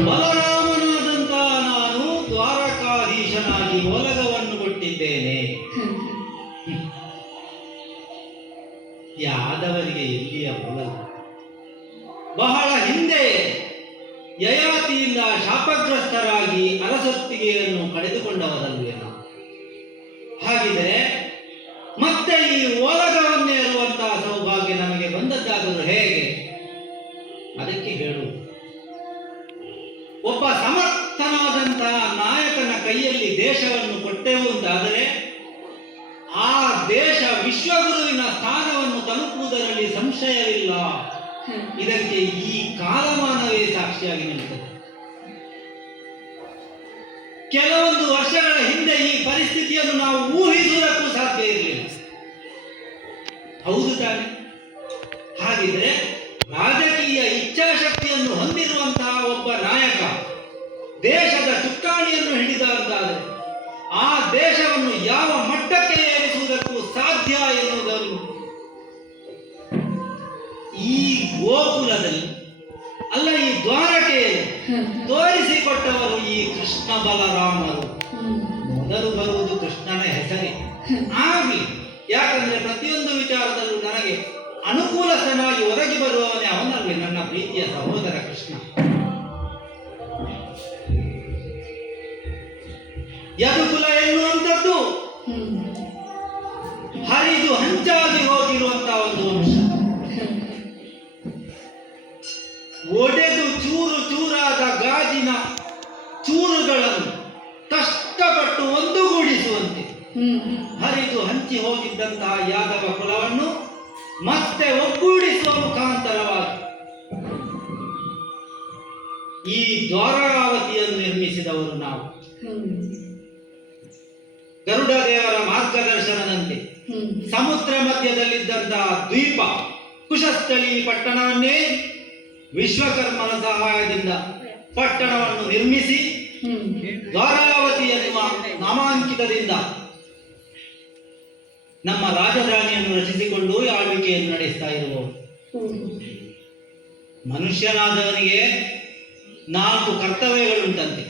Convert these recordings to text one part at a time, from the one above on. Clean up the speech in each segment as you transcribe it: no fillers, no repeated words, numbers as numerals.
ಬಲರಾಮನಾದಂತ ನಾನು ದ್ವಾರಕಾಧೀಶನಾಗಿ ಓಲಗವನ್ನು ಕೊಟ್ಟಿದ್ದೇನೆ. ಯಾದವರಿಗೆ ಎಲ್ಲಿಯ ಓಲಗ? ಬಹಳ ಹಿಂದೆ ಯಯಾತಿಯಿಂದ ಶಾಪಗ್ರಸ್ತರಾಗಿ ಅರಸೊತ್ತಿಗೆಯನ್ನು ಕಳೆದುಕೊಂಡವರಲ್ವೇನೋ. ಹಾಗಿದ್ರೆ ಮತ್ತೆ ಈ ಓಲಗವನ್ನೇ ಇರುವಂತಹ ಸೌಭಾಗ್ಯ ನಮಗೆ ಬಂದದ್ದಾದರೂ ಹೇಗೆ? ಅದಕ್ಕೆ ಹೇಳು, ಒಬ್ಬ ಸಮರ್ಥನಾದಂತಹ ನಾಯಕನ ಕೈಯಲ್ಲಿ ದೇಶವನ್ನು ಕೊಟ್ಟೆವು ಅಂತಾದರೆ ಆ ದೇಶ ವಿಶ್ವಗುರುವಿನ ಸ್ಥಾನವನ್ನು ತಲುಪುವುದರಲ್ಲಿ ಸಂಶಯವಿಲ್ಲ. ಇದಕ್ಕೆ ಈ ಕಾಲಮಾನವೇ ಸಾಕ್ಷಿಯಾಗಿ ನಿಲ್ಲುತ್ತದೆ. ಕೆಲವೊಂದು ವರ್ಷಗಳ ಹಿಂದೆ ಈ ಪರಿಸ್ಥಿತಿಯನ್ನು ನಾವು ಊಹಿಸುವುದಕ್ಕೂ ಸಾಧ್ಯ ಇರಲಿಲ್ಲ. ಹೌದು ತಾನೆ? ಹಾಗಿದ್ರೆ ರಾಜಕೀಯ ಇಚ್ಛಾಶಕ್ತಿಯನ್ನು ಹೊಂದಿರುವಂತಹ ಒಬ್ಬ ನಾಯಕ ದೇಶದ ಚುಕ್ಕಾಣಿಯನ್ನು ಹಿಡಿದ ಅಂತಾದರೆ ಆ ದೇಶವನ್ನು ಯಾವ ಮಟ್ಟಕ್ಕೆ ಏರಿಸುವುದಕ್ಕೂ ಸಾಧ್ಯ ಎನ್ನುವುದನ್ನು ಈ ಗೋಕುಲದಲ್ಲಿ ಅಲ್ಲ, ಈ ದ್ವಾರಕೆಯಲ್ಲಿ ತೋರಿಸಿಕೊಟ್ಟವರು ಈ ಕೃಷ್ಣ ಬಲರಾಮರು. ಮೊದಲು ಬರುವುದು ಕೃಷ್ಣನ ಹೆಸರೇ ಆಗಲಿ. ಯಾಕಂದ್ರೆ ಪ್ರತಿಯೊಂದು ವಿಚಾರದಲ್ಲೂ ನನಗೆ ಅನುಕೂಲಸ್ಥನಾಗಿ ಒದಗಿ ಬರುವವನೇ ಅವನಲ್ಲಿ ನನ್ನ ಪ್ರೀತಿಯ ಸಹೋದರ ಕೃಷ್ಣ. ಯದುಕುಲ ಎನ್ನುವಂಥದ್ದು ಹರಿದು ಹಂಚಾಗಿ ಹೋಗಿರುವಂತಹ ಒಂದು ಅಂಶ. ಒಡೆದು ಚೂರು ಚೂರಾದ ಗಾಜಿನ ಚೂರುಗಳನ್ನು ಕಷ್ಟಪಟ್ಟು ಒಂದುಗೂಡಿಸುವಂತೆ ಹರಿದು ಹಂಚಿ ಹೋಗಿದ್ದಂತಹ ಯಾದವ ಕುಲವನ್ನು ಮತ್ತೆ ಒಗ್ಗೂಡಿಸುವ ಮುಖಾಂತರವಾಗಿ ಈ ದ್ವಾರಾವತಿಯನ್ನು ನಿರ್ಮಿಸಿದವರು ನಾವು. ಗರುಡ ದೇವರ ಮಾರ್ಗದರ್ಶನದಂತೆ ಸಮುದ್ರ ಮಧ್ಯದಲ್ಲಿದ್ದಂತಹ ದ್ವೀಪ ಕುಶಸ್ಥಳಿ ಪಟ್ಟಣವನ್ನೇ ವಿಶ್ವಕರ್ಮನ ಸಹಾಯದಿಂದ ಪಟ್ಟಣವನ್ನು ನಿರ್ಮಿಸಿ ದ್ವಾರಾವತಿ ಎನ್ನುವ ನಾಮಾಂಕಿತದಿಂದ ನಮ್ಮ ರಾಜಧಾನಿಯನ್ನು ರಚಿಸಿಕೊಂಡು ಆಳ್ವಿಕೆಯನ್ನು ನಡೆಸ್ತಾ ಇರುವವರು. ಮನುಷ್ಯನಾದವನಿಗೆ 4 ಕರ್ತವ್ಯಗಳುಂಟಂತೆ: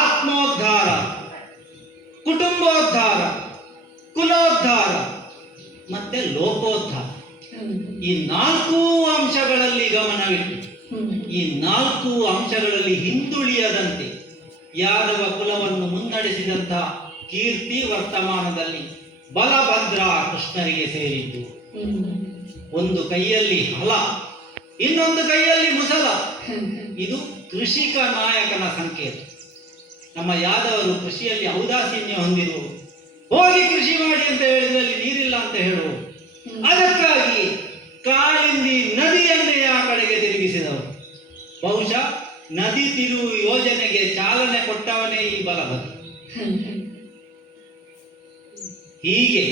ಆತ್ಮೋದ್ಧಾರ, ಕುಟುಂಬೋದ್ಧಾರ, ಕುಲೋದ್ಧಾರ ಮತ್ತೆ ಲೋಕೋದ್ಧಾರ. ಈ 4 ಅಂಶಗಳಲ್ಲಿ ಗಮನವಿಟ್ಟು ಈ 4 ಅಂಶಗಳಲ್ಲಿ ಹಿಂದುಳಿಯದಂತೆ ಯಾದವ ಕುಲವನ್ನು ಮುನ್ನಡೆಸಿದಂತಹ ಕೀರ್ತಿ ವರ್ತಮಾನದಲ್ಲಿ ಬಲಭದ್ರ ಕೃಷ್ಣರಿಗೆ ಸೇರಿದ್ದು. ಒಂದು ಕೈಯಲ್ಲಿ ಹಲ, ಇನ್ನೊಂದು ಕೈಯಲ್ಲಿ ಮುಸಲ. ಇದು ಕೃಷಿಕ ನಾಯಕನ ಸಂಕೇತ. ನಮ್ಮ ಯಾದವರು ಕೃಷಿಯಲ್ಲಿ ಔದಾಸೀನ್ಯ ಹೊಂದಿರುವರು. ಹೋಗಿ ಕೃಷಿ ಮಾಡಿ ಅಂತ ಹೇಳಿದ್ರಲ್ಲಿ ನೀರಿಲ್ಲ ಅಂತ ಹೇಳುವರು. ಅದಕ್ಕಾಗಿ ಕಾಳಿಂದಿ ನದಿಯನ್ನೇ ಆ ಕಡೆಗೆ ತಿರುಗಿಸಿದವರು. ಬಹುಶಃ ನದಿ ತಿರುವು ಯೋಜನೆಗೆ ಚಾಲನೆ ಕೊಟ್ಟವನೇ ಈ ಬಲಭದ್ರ. ಹೀಗೆ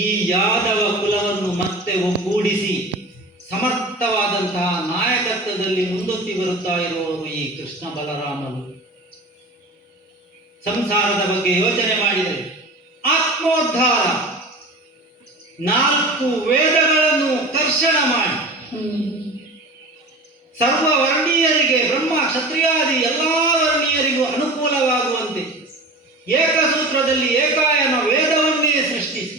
ಈ ಯಾದವ ಕುಲವನ್ನು ಮತ್ತೆ ಒಗ್ಗೂಡಿಸಿ ಸಮರ್ಥವಾದಂತಹ ನಾಯಕತ್ವದಲ್ಲಿ ಮುಂದೊತ್ತಿ ಬರುತ್ತಾ ಇರುವವರು ಈ ಕೃಷ್ಣ ಬಲರಾಮರು. ಸಂಸಾರದ ಬಗ್ಗೆ ಯೋಚನೆ ಮಾಡಿದರೆ ಆತ್ಮೋದ್ಧಾರ, 4 ವೇದಗಳನ್ನು ಕರ್ಷಣ ಮಾಡಿ ಸರ್ವ ವರ್ಣೀಯರಿಗೆ, ಬ್ರಹ್ಮ ಕ್ಷತ್ರಿಯಾದಿ ಎಲ್ಲಾ ವರ್ಣೀಯರಿಗೂ ಅನುಕೂಲವಾಗುವಂತೆ ಏಕಸೂತ್ರದಲ್ಲಿ ಏಕಾಯನ ವೇದವನ್ನೇ ಸೃಷ್ಟಿಸಿ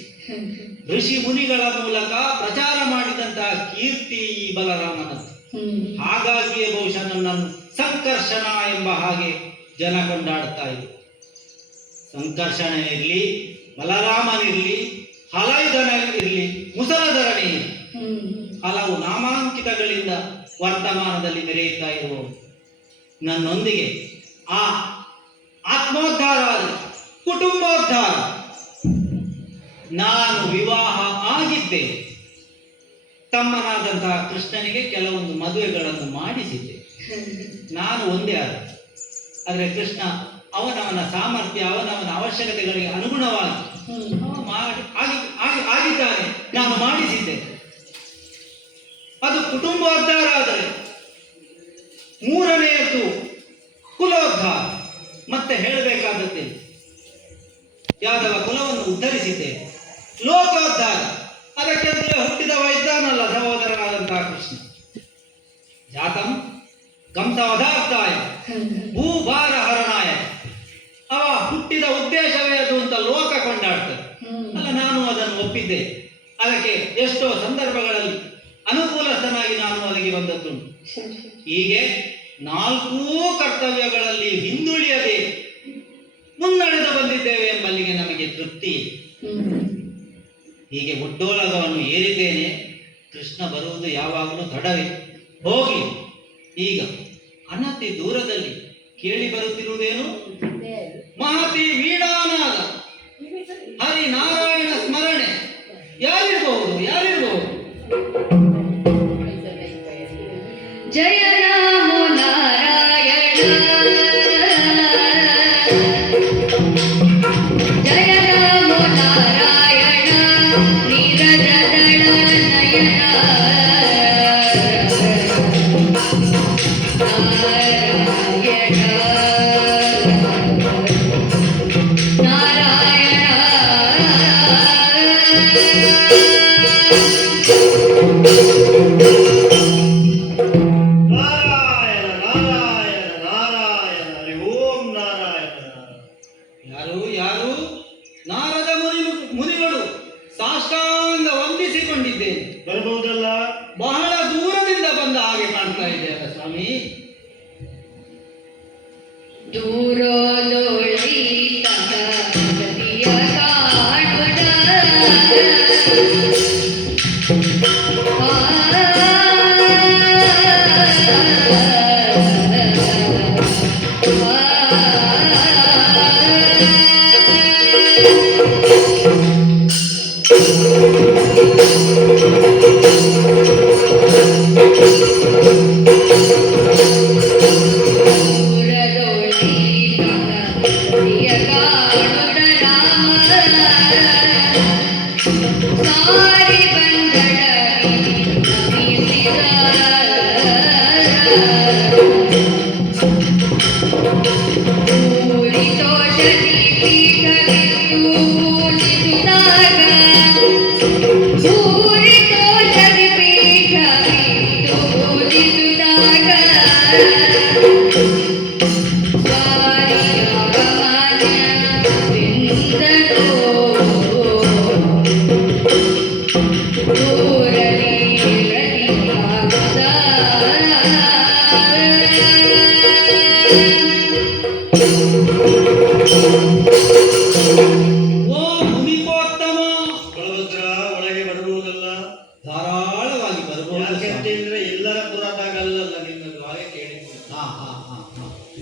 ಋಷಿ ಮುನಿಗಳ ಮೂಲಕ ಪ್ರಚಾರ ಮಾಡಿದಂತಹ ಕೀರ್ತಿ ಈ ಬಲರಾಮನದ್ದು. ಹಾಗಾಗಿಯೇ ಬಹುಶಃ ನನ್ನನ್ನು ಸಂಕರ್ಷಣ ಎಂಬ ಹಾಗೆ ಜನ ಕೊಂಡಾಡುತ್ತಾ ಇದ್ದರು. ಸಂಕರ್ಷಣ ಇರಲಿ, ಬಲರಾಮನಿರಲಿ, ಹಲೈದನ ಇರಲಿ, ಮುಸಲಧರಣಿ ಇರಲಿ, ಹಲವು ನಾಮಾಂಕಿತಗಳಿಂದ ವರ್ತಮಾನದಲ್ಲಿ ಮೆರೆಯುತ್ತಾ ಇರುವವರು ನನ್ನೊಂದಿಗೆ ಆ ಆತ್ಮೋದ್ಧಾರ, ಕುಟುಂಬೋದ್ಧಾರ. ನಾನು ವಿವಾಹ ಆಗಿದ್ದೆ, ತಮ್ಮನಾದಂತಹ ಕೃಷ್ಣನಿಗೆ ಕೆಲವೊಂದು ಮದುವೆಗಳನ್ನು ಮಾಡಿಸಿದ್ದೆ. ನಾನು ಒಂದೇ ಆದ, ಆದರೆ ಕೃಷ್ಣ ಅವನವನ ಸಾಮರ್ಥ್ಯ, ಅವನವನ ಅವಶ್ಯಕತೆಗಳಿಗೆ ಅನುಗುಣವಾಗಿ ಆಗಿದ್ದಾನೆ. ನಾನು ಮಾಡಿಸಿದ್ದೆ. ಅದು ಕುಟುಂಬೋದ್ಧಾರ. ಆದರೆ 3ನೇಯದ್ದು ಕುಲೋದ್ಧಾರ. ಮತ್ತೆ ಹೇಳಬೇಕಾದದ್ದೇ ಯಾದವ ಕುಲವನ್ನು ಉದ್ಧರಿಸಿದ್ದೇನೆ. ಲೋಕೋದ್ಧಾರ ಅದಕ್ಕೆಂತಲೇ ಹುಟ್ಟಿದವ ಇದ್ದಾನಲ್ಲ ಸಹೋದರನಾದಂತಹ ಕೃಷ್ಣ. ಜಾತಂ ಕಂಸವಧಾರ್ಥಾಯ ಭೂಭಾರ ಹರಣಾಯ. ಅವ ಹುಟ್ಟಿದ ಉದ್ದೇಶವೇ ಅದು ಅಂತ ಲೋಕ ಕೊಂಡಾಡ್ತದೆ ಅಲ್ಲ. ನಾನು ಅದನ್ನು ಒಪ್ಪಿದ್ದೆ. ಅದಕ್ಕೆ ಎಷ್ಟೋ ಸಂದರ್ಭಗಳಲ್ಲಿ ಅನುಕೂಲಸ್ಥನಾಗಿ ನಾನು ಅದಕ್ಕೆ ಬಂದದ್ದುಂಟು. ಹೀಗೆ 4 ಕರ್ತವ್ಯಗಳಲ್ಲಿ ಹಿಂದುಳಿಯದೆ ಮುನ್ನಡೆದು ಬಂದಿದ್ದೇವೆ ಎಂಬಲ್ಲಿಗೆ ನಮಗೆ ತೃಪ್ತಿ. ಹೀಗೆ ಒಡ್ಡೋಲಗವನ್ನು ಏರಿದ್ದೇನೆ. ಕೃಷ್ಣ ಬರುವುದು ಯಾವಾಗಲೂ ತಡವೇ. ಹೋಗಿ ಈಗ ಅನತಿ ದೂರದಲ್ಲಿ ಕೇಳಿ ಬರುತ್ತಿರುವುದೇನು? ಮಹತಿ ವೀಣಾನಾದ ಹರಿನಾರಾಯಣ ಸ್ಮರಣೆ. ಯಾರಿರ್ಬಹುದು ಯಾರಿರ್ಬಹುದು? ಜಯ ನಮೋ ನಾರಾಯಣ, ಜಯ ನಮೋ ನಾರಾಯಣ, ನೀರಜದಳ ನಯನ ಯಾರು? ನಾರದ ಮುನಿಗಳು ಸಾಷ್ಟಾಂಗ ವಂದಿಸಿಕೊಂಡಿದ್ದೇನೆ. ಬರಬಹುದಲ್ಲ? ಬಹಳ ದೂರದಿಂದ ಬಂದ ಹಾಗೆ ಕಾಣ್ತಾ ಇದ್ದೇವೆ ಸ್ವಾಮಿ.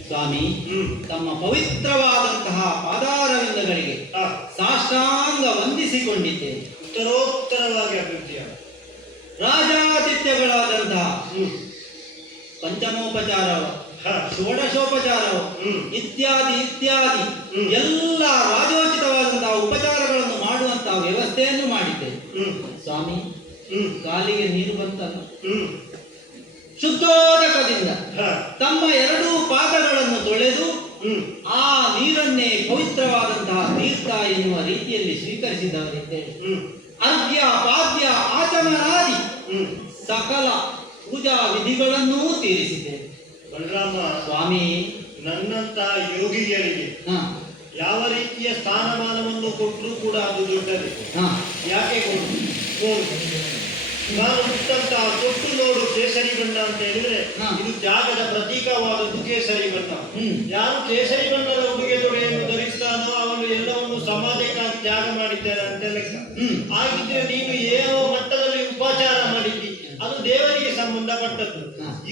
ಸ್ವಾಮಿ, ತಮ್ಮ ಪವಿತ್ರವಾದಂತಹ ಪಾದಾರವಿಂದಗಳಿಗೆ ಸಾಷ್ಟಾಂಗ ವಂದಿಸಿಕೊಂಡಿದ್ದೇನೆ. ಉತ್ತರೋತ್ತರವಾಗಿ ಅಭಿವೃದ್ಧಿಯ ರಾಜಾತಿಥ್ಯಗಳಾದಂತಹ ಪಂಚಮೋಪಚಾರವ, ಷೋಡಶೋಪಚಾರವ ಇತ್ಯಾದಿ ಇತ್ಯಾದಿ ಎಲ್ಲ ರಾಜೋಚಿತವಾದಂತಹ ಉಪಚಾರಗಳನ್ನು ಮಾಡುವಂತಹ ವ್ಯವಸ್ಥೆಯನ್ನು ಮಾಡಿದ್ದೇನೆ. ಸ್ವಾಮಿ, ಕಾಲಿಗೆ ನೀರು ಬಂತಲ್ಲ, ಶುದ್ಧೋದಕದಿಂದ ತಮ್ಮ 2 ಪಾದಗಳನ್ನು ತೊಳೆದು ಆ ನೀರನ್ನೇ ಪವಿತ್ರವಾದಂತಹ ತೀರ್ಥ ಎನ್ನುವ ರೀತಿಯಲ್ಲಿ ಸ್ವೀಕರಿಸಿದವರಿದ್ದೇವೆ. ಅರ್ಘ್ಯ ಪಾದ್ಯ ಆಚಮನಾದಿ ಸಕಲ ಪೂಜಾ ವಿಧಿಗಳನ್ನೂ ತೀರಿಸಿದ್ದೇವೆ. ಬಲರಾಮ ಸ್ವಾಮಿ, ನನ್ನಂತ ಯೋಗಿಗಳಿಗೆ ಯಾವ ರೀತಿಯ ಸ್ಥಾನಮಾನವನ್ನು ಕೊಟ್ಟರೂ ಕೂಡ ಅದು ದೊಡ್ಡದು. ಯಾಕೆ ಕೊಟ್ಟು ನಾನು ಹುಟ್ಟಂತಹ ತೊಟ್ಟು ನೋಡು ಕೇಸರಿ ಬಣ್ಣ ಅಂತ ಹೇಳಿದ್ರೆ ಇದು ತ್ಯಾಗದ ಪ್ರತೀಕವಾದದ್ದು ಕೇಸರಿ ಬಣ್ಣ. ಯಾರು ಕೇಸರಿ ಬಣ್ಣದ ಉಡುಗೆ ತೊಡೆಯನ್ನು ಧರಿಸ್ತಾನೋ ಅವನು ಎಲ್ಲವನ್ನು ಸಮಾಜಕ್ಕಾಗಿ ತ್ಯಾಗ ಮಾಡಿದ್ದಾನೆ ಅಂತ ಲೆಕ್ಕ. ಹಾಗಿದ್ರೆ ನೀನು ಏನೋ ಮಟ್ಟದಲ್ಲಿ ಉಪಚಾರ ಮಾಡಿದ್ದಿ, ಅದು ದೇವರಿಗೆ ಸಂಬಂಧಪಟ್ಟದ್ದು.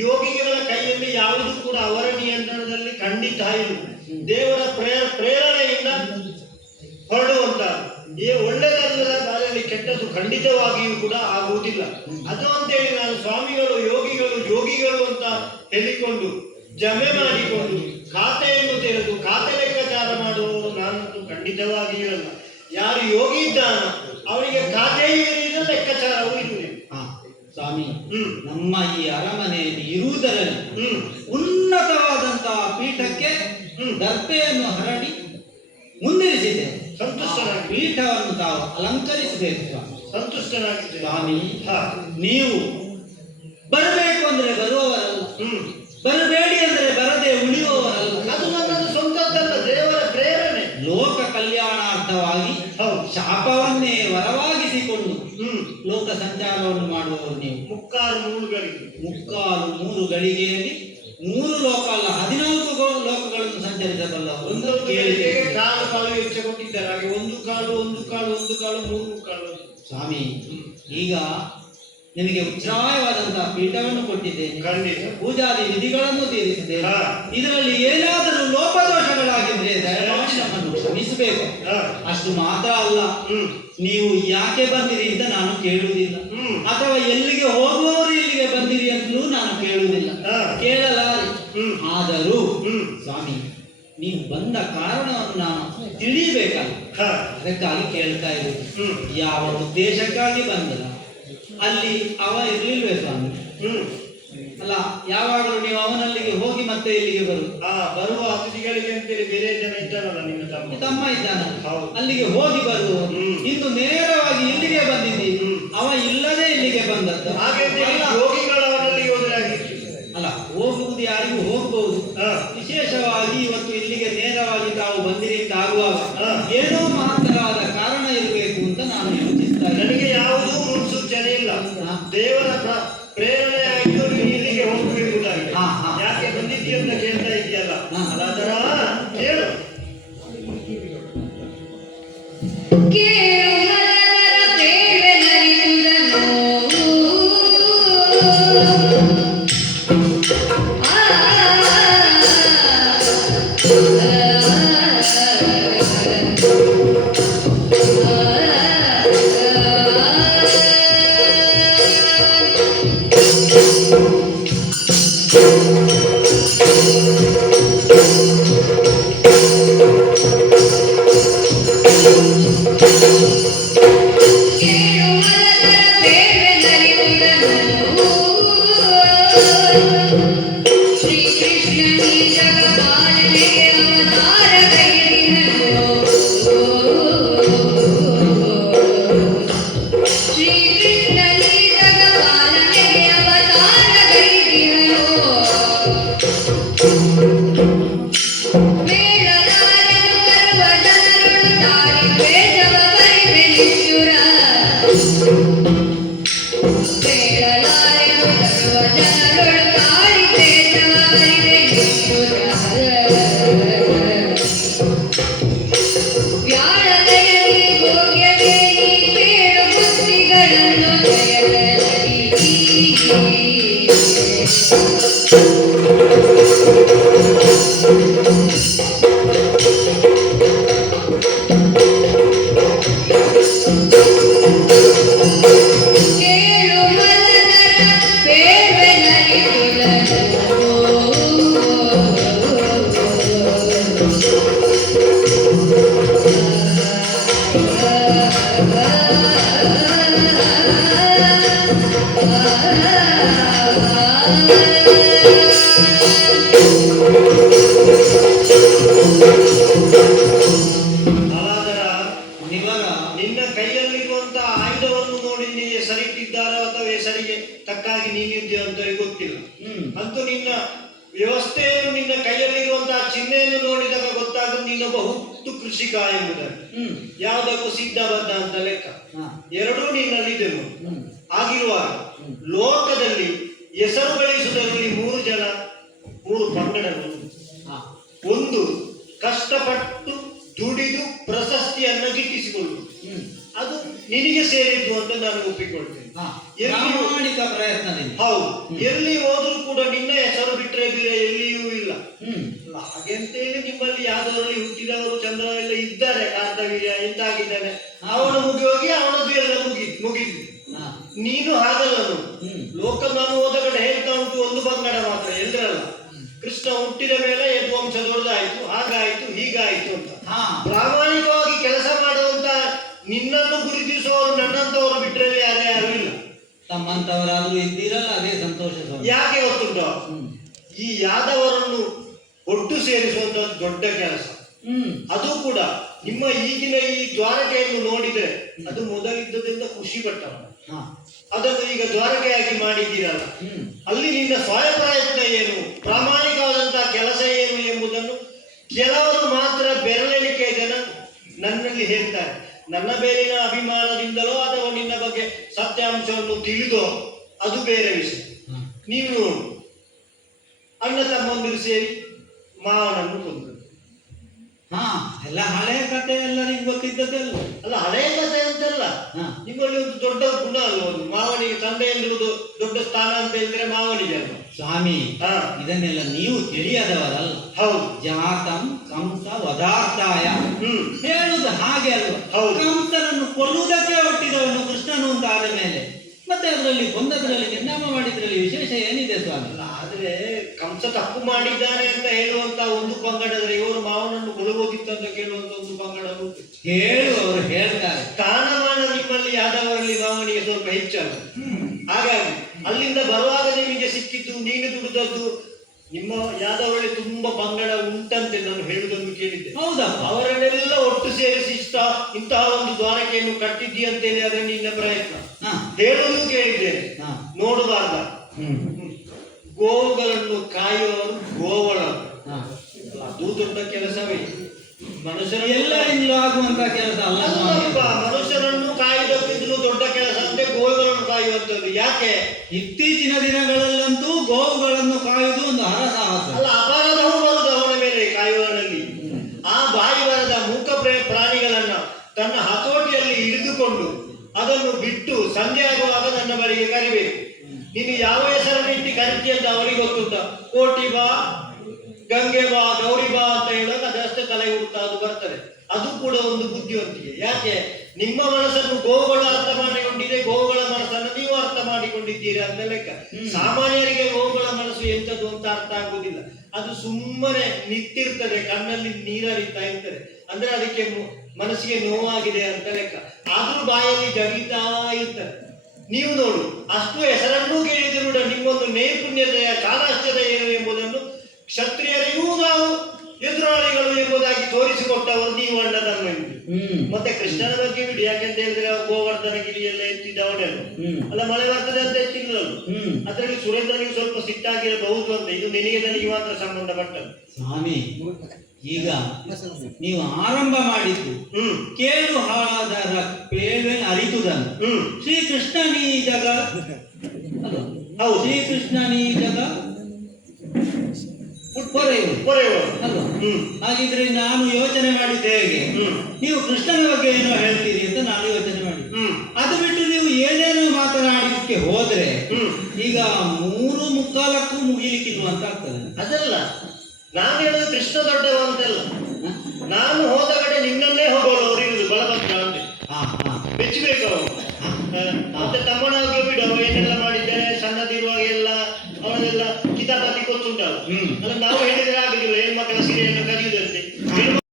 ಯೋಗಿಗಳ ಕೈಯಲ್ಲಿ ಯಾವುದು ಕೂಡ ಅವರ ನಿಯಂತ್ರಣದಲ್ಲಿ ಖಂಡಿತ ಇಲ್ಲ. ದೇವರ ಪ್ರೇರಣೆಯಿಂದ ಹೊರಡುವಂತ ಒಳ್ಳೆದಲ್ಲದ ಕಾಲದಲ್ಲಿ ಕೆಟ್ಟದ್ದು ಖಂಡಿತವಾಗಿಯೂ ಕೂಡ ಆಗುವುದಿಲ್ಲ. ಅದು ಅಂತೇಳಿ ನಾನು ಸ್ವಾಮಿಗಳು ಯೋಗಿಗಳು ಅಂತ ಹೇಳಿಕೊಂಡು ಜಮೆ ಮಾಡಿಕೊಂಡು ಖಾತೆಯನ್ನು ತೆರೆದು ಖಾತೆ ಲೆಕ್ಕಾಚಾರ ಮಾಡುವವರು ನಾನಂತೂ ಖಂಡಿತವಾಗಿಯೂ ಅಲ್ಲ. ಯಾರು ಯೋಗಿ ಇದ್ದಾನ ಅವರಿಗೆ ಖಾತೆಯೂ ಇರುವುದಿಲ್ಲ, ಲೆಕ್ಕಾಚಾರವೂ ಇರುವುದಿಲ್ಲ. ಸ್ವಾಮಿ, ನಮ್ಮ ಈ ಅರಮನೆಯಲ್ಲಿ ಇರುವುದರಲ್ಲಿ ಉನ್ನತವಾದಂತಹ ಪೀಠಕ್ಕೆ ದರ್ಪೆಯನ್ನು ಹರಡಿ ಮುಂದಿರಿಸಿದೆ. ಸಂತುಷ್ಟನಾಗಿ ಪೀಠವನ್ನು ತಾವು ಅಲಂಕರಿಸಬೇಕು ಸ್ವಾಮಿ. ಸಂತುಷ್ಟನಾಗಿದ್ದೇನೆ ಸ್ವಾಮಿ, ಹಾ ನೀವು ಬರಬೇಕು ಅಂದ್ರೆ ಬರುವವರಲ್ಲ, ಹ್ಮ್ ಬರಬೇಡಿ ಅಂದ್ರೆ ಬರದೆ ಉಳಿಯುವವರಲ್ಲ. ಅದು ನನ್ನದು ಸ್ವಂತದ್ದಲ್ಲ, ದೇವರ ಪ್ರೇರಣೆ. ಲೋಕ ಕಲ್ಯಾಣಾರ್ಥವಾಗಿ ಹೌದು. ಶಾಪವನ್ನೇ ವರವಾಗಿಸಿಕೊಂಡು ಹ್ಮ್ ಲೋಕ ಸಂಚಾರವನ್ನು ಮಾಡುವವರು ನೀವು. ಮುಕ್ಕಾಲು ಮೂಳುಗಳಿಗೆ ಮುಕ್ಕಾಲು 3 ಗಳಿಗೆಯಲ್ಲಿ 3 ಲೋಕ ಅಲ್ಲ 14 ಲೋಕಗಳನ್ನು ಸಂಚರಿಸಬಲ್ಲವರು ಅಂತ ಒಂದೊಂದು ಕೇಳಿದೆ. ಗಳಿಗೆ ಕಾಲು ಕಾಲು ವೆಚ್ಚ ಕೊಟ್ಟಿದ್ದಾರೆ. ಹಾಗೆ ಒಂದು ಕಾಲು ಮೂರು ಕಾಲು. ಸ್ವಾಮಿ, ಈಗ ನಿಮಗೆ ಉಚ್ಛ್ರಾಯವಾದಂತಹ ಪೀಠವನ್ನು ಕೊಟ್ಟಿದ್ದೇನೆ, ಖಂಡಿತ. ಪೂಜಾದಿ ವಿಧಿಗಳನ್ನು ತೀರಿಸಿದ್ದೇನೆ. ಹಾ. ಇದರಲ್ಲಿ ಏನಾದರೂ ಲೋಪದೋಷಗಳಾಗಿದ್ರೆ ದಯಮಾಡಿ ನಮ್ಮನ್ನು ಕ್ಷಮಿಸಬೇಕು. ಹಾ. ಅಷ್ಟು ಮಾತ್ರ ಅಲ್ಲ, ಹ್ಮ್ ನೀವು ಯಾಕೆ ಬಂದಿರಿ ಅಂತ ನಾನು ಕೇಳುವುದಿಲ್ಲ, ಹ್ಮ್ ಅಥವಾ ಎಲ್ಲಿಗೆ ಹೋಗುವವರು ಇಲ್ಲಿಗೆ ಬಂದಿರಿ ಅಂತಲೂ ನಾನು ಕೇಳುವುದಿಲ್ಲ, ಹಾ. ಕೇಳಲಾರೆ. ಹ್ಮ್ ಆದರೂ ಹ್ಮ್ ಸ್ವಾಮಿ, ನೀವು ಬಂದ ಕಾರಣವನ್ನು ನಾನು ತಿಳಿಯಬೇಕಲ್ಲ, ಹಾ. ಅದಕ್ಕಾಗಿ ಕೇಳ್ತಾ ಇರುವುದು. ಹ್ಮ್ ಯಾವ ಉದ್ದೇಶಕ್ಕಾಗಿ ಬಂದಲ್ಲ ಅಲ್ಲಿ ಅವ ಇರ್ಲಿಲ್ವೇ ಸ್ವಾಮಿ? ಹ್ಮ್ ಅಲ್ಲ, ಯಾವಾಗಲೂ ನೀವು ಅವನಲ್ಲಿಗೆ ಹೋಗಿ ಮತ್ತೆ ಇಲ್ಲಿಗೆ ಬರುದು. ಬರುವ ಅತಿಥಿಗಳಿಗೆ ಅಂತೇಳಿ ಬೇರೆ ಜನ ಇದ್ದಾರಲ್ಲ, ನಿನ್ನ ಈ ತಮ್ಮ. ತಮ್ಮ ಇದ್ದಾನ, ಹೌದು. ಅಲ್ಲಿಗೆ ಹೋಗಿ ಬರುವುದು. ಹ್ಮ್. ಇನ್ನು ನೇರವಾಗಿ ಇಲ್ಲಿಗೆ ಬಂದಿದ್ದೀವಿ, ಹ್ಮ್. ಅವ ಇಲ್ಲದೆ ಇಲ್ಲಿಗೆ ಬಂದದ್ದು. ಹಾಗೆ ಅಲ್ಲ, ಯೋಗಿಗಳವರಲ್ಲಿ ಹೋದ್ರಾಗಿತ್ತು. ಅಲ್ಲ, ಹೋಗುವುದು ಯಾರಿಗೂ ಹೋಗಬಹುದು. ಹಾ. ವಿಶೇಷವಾಗಿ ಇವತ್ತು ಇಲ್ಲಿಗೆ ನೇರವಾಗಿ ತಾವು ಬಂದಿರಿ ಅಂತ ಆಗುವಾಗ ಹಾ. ಏನೋ ಮಹತ್ತರವಾದ ಕಾರಣ ಇರಬೇಕು ಅಂತ ನಾನು ಯೋಚಿಸ್ತಾ ಇದ್ದೇನೆ. ನನಗೆ ಯಾವುದೂ ಮುನ್ಸೂಚನೆ ಇಲ್ಲ. ಹಾ. ದೇವರ ಪ್ರೇರಣೆ ಆಯ್ತು, ನೀನು ಇಲ್ಲಿಗೆ ಹೋಗ್ಬೇಕು. ಹಾ, ಹಾ. ಯಾಕೆ ಬಂದಿದ್ದೀಯ ಅಂತ ಕೇಳ್ತಾ ಇದೆಯಲ್ಲ, ಹಾ. ಅದರ ಕೇಳು. ಕೇಳು ಮಲಗರ ಬೇಳೆ ನರಿಸುವುದನ್ನು. ಕೇಳು ಮಲಗರ ಬೇಳೆ ನರಿಸುವುದನ್ನು. ಶ್ರೀಕೃಷ್ಣನೀ ಜಗಪಾಲನೆಗೆ ಅವತಾರಗೈದಿಹನು. ಶ್ರೀಕೃಷ್ಣನೀ ಜಗಪಾಲನೆಗೆ ಅವತಾರಗೈದಿಹನು. ಮೇಳಲಾರೆನು ಬರುವ ಜನರುಳು ತಾಳಿ ದ್ವೇಷವ ಬರಿವೆ ನಿಷ್ಠುರ. ಮೇಳಲಾರೆನು ಬರುವ ಜನರುಳು ತಾಳಿ ದ್ವೇಷವ ಬರಿವೆ ನಿಷ್ಠುರ. ವ್ಯಾಳದೆಯಲ್ಲಿ ಭೋಗ್ಯವೇ ನೀ ಕೇಳು ಬುದ್ಧಿಗಳನ್ನು ಜಯದಲ್ಲಿ. ಕೇಳು ಮಲಗರ ಬೇಳೆ ಅಲಾದರ ಇವಾಗ ನಿನ್ನ ಕೈಯಲ್ಲಿರುವಂತಹ ಆಯುಧವನ್ನು ನೋಡಿ ನೀನು ಸರಿಟ್ಟಿದ್ದಾರೋ ಅಥವಾ ಹೆಸರಿಗೆ ತಕ್ಕಾಗಿ ನೀನಿದ್ದೀಯ ಅಂತ ಗೊತ್ತಿಲ್ಲ. ಅಂತೂ ನಿನ್ನ ವ್ಯವಸ್ಥೆಯನ್ನು, ನಿನ್ನ ಕೈಯಲ್ಲಿರುವಂತಹ ಚಿಹ್ನೆಯನ್ನು ನೋಡಿದಾಗ ಗೊತ್ತಾಗ ನೀನೊಬ್ಬ ಹುಟ್ಟು ಕೃಷಿಕ ಎಂಬುದಾಗಿ. ಯಾವುದಕ್ಕೂ ಸಿದ್ಧಬದ್ಧ ಅಂತ ಲೆಕ್ಕ. ಎರಡೂ ನಿನ್ನಲ್ಲಿದ್ದೆನು. ಆಗಿರುವಾಗ ಲೋಕದಲ್ಲಿ ಹೆಸರು ಗಳಿಸುವುದರಲ್ಲಿ 3 ಜನ 3 ಪಂಗಡಗಳು. ಒಂದು ಕಷ್ಟಪಟ್ಟು ದುಡಿದು ಪ್ರಶಸ್ತಿಯನ್ನು ಗಿಟ್ಟಿಸಿಕೊಳ್ಳುವುದು, ಅದು ನಿನಗೆ ಸೇರಿದ್ದು ಅಂತ ನಾನು ಒಪ್ಪಿಕೊಳ್ತೇನೆ. ಪ್ರಾಮಾಣಿಕ ಪ್ರಯತ್ನದಿಂದ. ಹೌದು, ಎಲ್ಲಿ ಹೋದ್ರೂ ಕೂಡ ನಿನ್ನ ಹೆಸರು ಬಿಟ್ಟರೆ ಬೇರೆ ಎಲ್ಲಿಯೂ ಇಲ್ಲ. ಹಾಗೆಂತೇಳಿ ನಿಮ್ಮಲ್ಲಿ ಯಾವ್ದವರಲ್ಲಿ ಹುಟ್ಟಿದವರು ಚಂದ್ರ ಎಲ್ಲ ಇದ್ದಾರೆ, ಕಾರ್ತವೀರ್ಯ ಇಂತಾಗಿದ್ದಾನೆ, ಅವನು ಮುಗಿ ಅವನದ್ದು ಎಲ್ಲ ಮುಗಿದ್ದು. ನೀನು ಹಾಗಲ್ಲ. ಲೋಕ ನಾನು ಹೋದ ಕಡೆ ಹೇಳ್ತಾ ಉಂಟು ಒಂದು ಪಂಗಡ ಮಾತ್ರ, ಎಲ್ಲರಲ್ಲ. ಕೃಷ್ಣ ಹುಟ್ಟಿದ ಮೇಲೆ ಯದುವಂಶ ದೊಡ್ಡದಾಯ್ತು, ಹಾಗಾಯ್ತು ಹೀಗಾಯ್ತು ಅಂತ. ಪ್ರಾಮಾಣಿಕವಾಗಿ ಕೆಲಸ ಮಾಡುವಂತ ನಿನ್ನನ್ನು ಗುರುತಿಸುವವರು ನನ್ನಂತವರು ಬಿಟ್ಟರೆ ಯಾರು ಇಲ್ಲ. ತಮ್ಮಂತವರಾದ್ರೂ ಇದ್ದೀರಲ್ಲ, ಅದೇ ಸಂತೋಷ. ಯಾಕೆ ಗೊತ್ತುಂಟು, ಈ ಯಾದವರನ್ನು ಒಟ್ಟು ಸೇರಿಸುವಂತ ದೊಡ್ಡ ಕೆಲಸ. ಹ್ಮ್ ಅದು ಕೂಡ ನಿಮ್ಮ ಈಗಿನ ಈ ದ್ವಾರಕೆಯನ್ನು ನೋಡಿದ್ರೆ ಅದು ಮೊದಲಿದ್ದದಿಂದ ಖುಷಿ ಪಟ್ಟವ. ಹಾ ಅದನ್ನು ಈಗ ದ್ವಾರಕೆಯಾಗಿ ಮಾಡಿದ್ದೀರಲ್ಲ, ಹ್ಮ್ ಅಲ್ಲಿ ನಿನ್ನ ಸ್ವಯ ಪ್ರಯತ್ನ ಏನು, ಪ್ರಾಮಾಣಿಕವಾದಂತಹ ಕೆಲಸ ಏನು ಎಂಬುದನ್ನು ಕೆಲವರು ಮಾತ್ರ ಬೆರಳೆಣಿಕೆ ಜನ ನನ್ನಲ್ಲಿ ಹೇಳ್ತಾರೆ. ನನ್ನ ಬೇರಿನ ಅಭಿಮಾನದಿಂದಲೋ ಅಥವಾ ನಿನ್ನ ಬಗ್ಗೆ ಸತ್ಯಾಂಶವನ್ನು ತಿಳಿದೋ ಅದು ಬೇರೆ ವಿಷಯ. ಹಾ. ನೀವು ನೋಡು, ಅಣ್ಣ ತಮ್ಮಂದಿರು ಸೇರಿ ಮಾವನನ್ನು ಕೊಂದರು. ಹಾ ಎಲ್ಲ ಹಳೆಯ ಕಥೆ ಎಲ್ಲರಿಗೂ ಗೊತ್ತಿದ್ದದ್ದಲ್ಲ. ಅಲ್ಲ, ಹಳೆಯ ಕಥೆ ಅಂತಲ್ಲ, ಹಾ ನಿಮ್ಮಲ್ಲಿ ಒಂದು ದೊಡ್ಡ ಗುಣ ಅಲ್ವ, ಒಂದು ಮಾವನಿಗೆ ತಂದೆ ಎಂದಿರುವುದು ದೊಡ್ಡ ಸ್ಥಾನ ಅಂತ ಹೇಳಿದ್ರೆ ಮಾವನಿಗೆ ಅಲ್ವ. ಸ್ವಾಮಿ, ಹಾ ಇದನ್ನೆಲ್ಲ ನೀವು ತಿಳಿಯದವರಲ್ಲ. ಹೌದು. ಜಾತಂ ಕಂಸ ವಧಾರ್ಥಾಯ ಹೇಳುದು ಹಾಗೆ ಅಲ್ವ. ಹೌದು. ಕಂಸನನ್ನು ಕೊಲ್ಲುವುದಕ್ಕೆ ಹೊಟ್ಟಿದವನು ಕೃಷ್ಣನು ಅಂತ ಆದ ಮೇಲೆ ಮತ್ತೆ ಅದರಲ್ಲಿ ಕೊಂದದ್ರಲ್ಲಿ ನಿರ್ನಾಮ ಮಾಡಿದ್ರಲ್ಲಿ ವಿಶೇಷ ಏನಿದೆ ಸ್ವಾಮಿ? ಅಲ್ಲ, ಆದ್ರೆ ಕಂಸ ತಪ್ಪು ಮಾಡಿದ್ದಾನೆ ಅಂತ ಹೇಳುವಂತ ಒಂದು ಪಂಗಡದ್ರೆ ಇವರು ಮಾವನನ್ನು ಕೊಲ್ಲುವುದಿತ್ತು ಅಂತ ಕೇಳುವಂತ ಒಂದು ಪಂಗಡ ಉಂಟು. ಹೇಳುವವರು ಹೇಳ್ತಾರೆ. ಸ್ಥಾನಮಾನ ನಿಮ್ಮಲ್ಲಿ ಯಾದವರಲ್ಲಿ ಮಾವನಿಗೆ ಸ್ವಲ್ಪ ಹೆಚ್ಚಲ್ಲ. ಹಾಗಾಗಿ ಅಲ್ಲಿಂದ ಬರುವಾಗ ನಿಮಗೆ ಸಿಕ್ಕಿದ್ದು, ನೀನು ದುಡಿದದ್ದು, ನಿಮ್ಮ ಯಾದವರಲ್ಲಿ ತುಂಬಾ ಪಂಗಡ ಉಂಟಂತೆ ನಾನು ಹೇಳುವುದನ್ನು ಕೇಳಿದ್ದೆ. ಹೌದಪ್ಪ. ಅವರನ್ನೆಲ್ಲ ಒಟ್ಟು ಸೇರಿಸಿ ಇಂತಹ ಒಂದು ದ್ವಾರಕೆಯನ್ನು ಕಟ್ಟಿದ್ದೀಯಂತೇಳಿ ಅದರ ನಿನ್ನ ಪ್ರಯತ್ನ ಹಾ ಹೇಳುವುದು ಕೇಳಿದ್ದೇನೆ. ಹಾ ನೋಡಬಾರ್ದ, ಹ್ಮ್ ಗೋವುಗಳನ್ನು ಕಾಯುವವರು ಗೋವಳರು. ಹಾ ಅದು ದೊಡ್ಡ ಕೆಲಸವೇ. ಮನುಷ್ಯರನ್ನು ಎಲ್ಲರಿಂದಲೂ ಆಗುವಂತ ಕೆಲಸ ಅಲ್ಲ ಸ್ವಾಮಿ. ಅಲ್ಲಪ್ಪ, ಮನುಷ್ಯರನ್ನು ಕಾಯುವುದಕ್ಕಿಂತಲೂ ದೊಡ್ಡ ಕೆಲಸ ಅಂದ್ರೆ ಗೋವುಗಳನ್ನು ಕಾಯುವಂಥದ್ದು. ಯಾಕೆ? ಇತ್ತೀಚಿನ ದಿನಗಳಲ್ಲಂತೂ ಗೋವುಗಳನ್ನು ಕಾಯುವುದು ಒಂದು ಹರಸಾಹಸ. ಅಲ್ಲ, ಅಪರಾಧವೂ ಬರುವುದು ಅವನ ಮೇಲೆ ಕಾಯುವವನಲ್ಲಿ. ಆ ಬಾಯಿ ಬರದ ಮೂಕ ಪ್ರಾಣಿಗಳನ್ನ ತನ್ನ ಹತೋಟಿಯಲ್ಲಿ ಹಿಡಿದುಕೊಂಡು ಅದನ್ನು ಬಿಟ್ಟು ಸಂಜೆ ಆಗುವಾಗ ನನ್ನ ಬಳಿಗೆ ಕರಿಬೇಕು. ನೀನು ಯಾವ ಹೆಸರನ್ನು ಇಟ್ಟು ಕರಿತಿ ಅಂತ ಅವರಿಗೆ ಗೊತ್ತುಂಟ. ಕೋಟಿ ಬಾ, ಗಂಗೆ ಬಾ, ಗೌರಿ ಬಾ ಅಂತ ಹೇಳುವಾಗ ಅದಷ್ಟೇ ತಲೆ ಹುಡುಕ್ತಾ ಅದು ಬರ್ತದೆ. ಅದು ಕೂಡ ಒಂದು ಬುದ್ಧಿವಂತಿಕೆ. ಯಾಕೆ? ನಿಮ್ಮ ಮನಸ್ಸನ್ನು ಗೋವುಗಳು ಅರ್ಥ ಮಾಡಿಕೊಂಡಿದೆ, ಗೋವುಗಳ ಮನಸ್ಸನ್ನು ನೀವು ಅರ್ಥ ಮಾಡಿಕೊಂಡಿದ್ದೀರಿ ಅಂತ ಲೆಕ್ಕ. ಸಾಮಾನ್ಯರಿಗೆ ಗೋವುಗಳ ಮನಸ್ಸು ಎಂಥದ್ದು ಅಂತ ಅರ್ಥ ಆಗುವುದಿಲ್ಲ. ಅದು ಸುಮ್ಮನೆ ನಿಂತಿರ್ತದೆ, ಕಣ್ಣಲ್ಲಿ ನೀರರಿತಾ ಇರ್ತದೆ, ಅಂದ್ರೆ ಅದಕ್ಕೆ ಮನಸ್ಸಿಗೆ ನೋವಾಗಿದೆ ಅಂತ ಲೆಕ್ಕ. ಆದ್ರೂ ಬಾಯಲ್ಲಿ ಜಗಿತಾ ಇರ್ತದೆ. ನೀವು ನೋಡು, ಅಷ್ಟು ಹೆಸರನ್ನೂ ಕೇಳಿದ್ರು ಕೂಡ ನಿಮ್ಮೊಂದು ನೈಪುಣ್ಯತೆಯ ಚಾಣಾಕ್ಷತೆ ಏನು ಎಂಬುದನ್ನು ಕ್ಷತ್ರಿಯರಿಗೂ ನಾವು ಎದುರಾಳಿಗಳು ಎಂಬುದಾಗಿ ತೋರಿಸಿಕೊಟ್ಟವರು ನೀವು ಅಣ್ಣ ತಮ್ಮ. ಮತ್ತೆ ಕೃಷ್ಣನ ಬಗ್ಗೆ ಬಿಡಿ, ಯಾಕೆಂತ ಹೇಳಿದ್ರೆ ಗೋವರ್ಧನ ಗಿರಿ ಎಲ್ಲ ಎತ್ತಿದ್ದವನೇನು ಅಲ್ಲ, ಮಳೆ ಬರ್ತದೆ ಅಂತ ಎತ್ತಿಲ್ಲರು. ಅದರಲ್ಲಿ ಸುರೇಂದ್ರನಿಗೆ ಸ್ವಲ್ಪ ಸಿಟ್ಟಾಗಿರಬಹುದು ಅಂತ. ಇದು ನಿನಗೆ ನನಗೆ ಮಾತ್ರ ಸಂಬಂಧಪಟ್ಟದ್ದು ಸ್ವಾಮಿ. ಈಗ ನೀವು ಆರಂಭ ಮಾಡಿದ್ದು ಕೇಳು ಹಾಳಾದರ ಪೇವೆನ್ ಅರಿತುದನ್ನು ಶ್ರೀಕೃಷ್ಣ ನೀ ಜಗ. ಹೌದು, ಶ್ರೀಕೃಷ್ಣ ನೀ ಜಗ ಅಲ್ವಾ? ಹಾಗಿದ್ರೆ ನಾನು ಯೋಚನೆ ಮಾಡಿದ್ದೆ ಹೇಗೆ, ನೀವು ಕೃಷ್ಣನ ಬಗ್ಗೆ ಏನೋ ಹೇಳ್ತೀರಿ ಅಂತ ನಾನು ಯೋಚನೆ ಮಾಡಿದ್ದೆ. ಅದು ಬಿಟ್ಟು ನೀವು ಏನೇನೋ ಮಾತನಾಡಲಿಕ್ಕೆ ಹೋದ್ರೆ ಈಗ 3:45 ಮುಗಿಲಿಕ್ಕಿನ್ನು ಅಂತ ಆಗ್ತದೆ. ಅದಲ್ಲ ನಾನು ಹೇಳೋದು ಕೃಷ್ಣ ದೊಡ್ಡವ ಅಂತಲ್ಲ. ನಾನು ಹೋದ ಕಡೆ ನಿನ್ನನ್ನೇ ಹೋಗೋರು ಅವರು ಇರುದು ಬಲಭದ್ರ ಅಂತ ಮೆಚ್ಚಬೇಕು ಅವರು. ಮತ್ತೆ ತಮ್ಮ